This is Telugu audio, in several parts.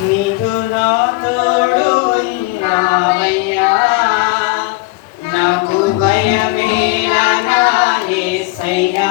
నీకు నాకు భయమేలా నా యేసయ్యా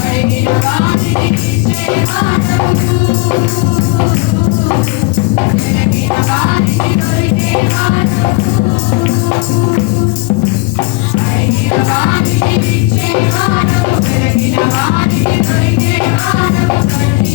అడిగిన వాడిని ఇచ్చే మాటలు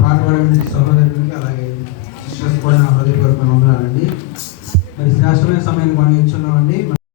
పాల్గొనడానికి సహోదరులకి అలాగే సిస్టర్స్ కూడా నా హృదయపూర్వక ఉన్నారండి మరి శ్రేష్టమైన సమయాన్ని మనం ఇచ్చున్నామండి